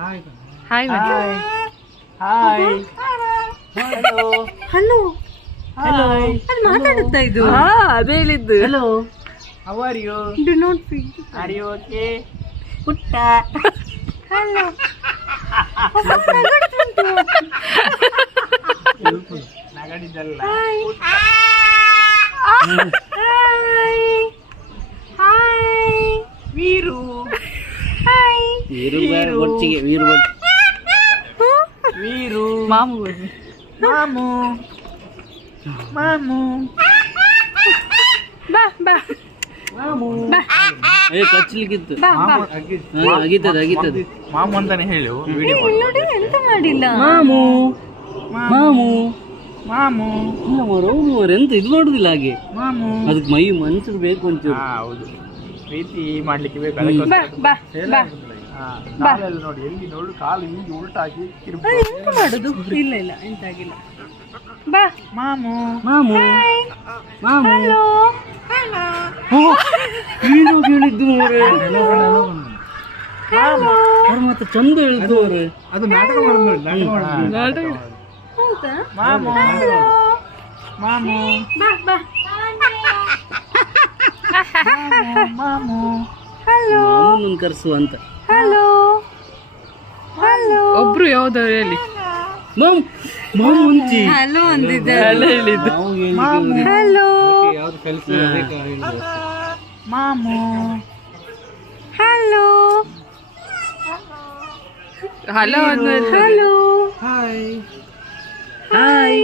Hi hi hi hello hello hello ಅದು ಮಾತಾಡುತ್ತಾ ಇದು ಅದೇ ಹೇಳಿದ್ದು. Hello how are you do not feel. Are you okay ಪುಟ್ಟ ಹಲೋ ನಗಡಿದ್ದಲ್ಲ hi hi Veeru hi Veeru ಮಾಮು ಮಾಮು ಮಾಮು ಬಾ ಬಾ ಮಾಮು ಬಾ ಕಚ್ಚಲಿಕ್ಕಿತ್ತು ಬಾ ಬಾ ಅಗಿತದ ಮಾಮು ಅಂತಾನೆ ಹೇಳು ವಿಡಿಯೋ ನೋಡಿ ಎಂತ ಮಾಡಿಲ್ಲ. ಮಾಮು ಮಾಮು ಮಾಮು ಎಂತ ಇದು ಮಾಡುದಿಲ್ಲ ಹಾಗೆ. ಮಾಮು ಅದಕ್ಕೆ ಮೈ ಮನ್ಸು ಬೇಕು ಒಂಚೂರು. ಹೌದು ಪ್ರೀತಿ ಮಾಡ್ಲಿಕ್ಕೆ ಬೇಕು ಬಾ ಅದಕ್ಕೋಸ್ಕರ ಬಾ ಬಾ ಕಾಲೆಲ್ಲ ನೋಡಿ ಎಲ್ಲಿ ನೋಡು ಕಾಲು ಹೀಗೆ ಉಲ್ಟಾಗಿ ಅದು ಎಂತ ಮಾಡುದು? ಇಲ್ಲ ಇಲ್ಲ ಎಂತ ಆಗಿಲ್ಲ. ಬಾ ಮಾಮು ಮಾಮು ಮಾಮು ಹಲೋ ಏನು ಹೇಳಿದ್ದು ಮಾರ್ರೆ? ಅವ್ರು ಮತ್ತೆ ಚಂದ ಹೇಳಿದ್ದು ಅವ್ರೆ. ಅದು ನಾಟಕ ಮಾಡೋದು ನಾಟಕ ಹೌದಾ? ಮಾಮು ಮಾಮು ಬಾ ಬಾ ಮಾಮು ಹಲೋ ಮಾಮೂನ್ ಕರ್ಸು ಅಂತ. ಹಲೋ ಹಲೋ ಒಬ್ರು ಯಾವ್ದಾರು ಹೇಳಿ. ಮಾಮು ಮಾಮು ಮುಂಚಿ ಹಲೋ ಅಂದಿದ್ದಾರೆ. ಹೇಳಿದ್ದು ಹಲೋ ಯಾವ್ದು ಕಲಿಸಿ ಮಾಮು hello hello hello hi hi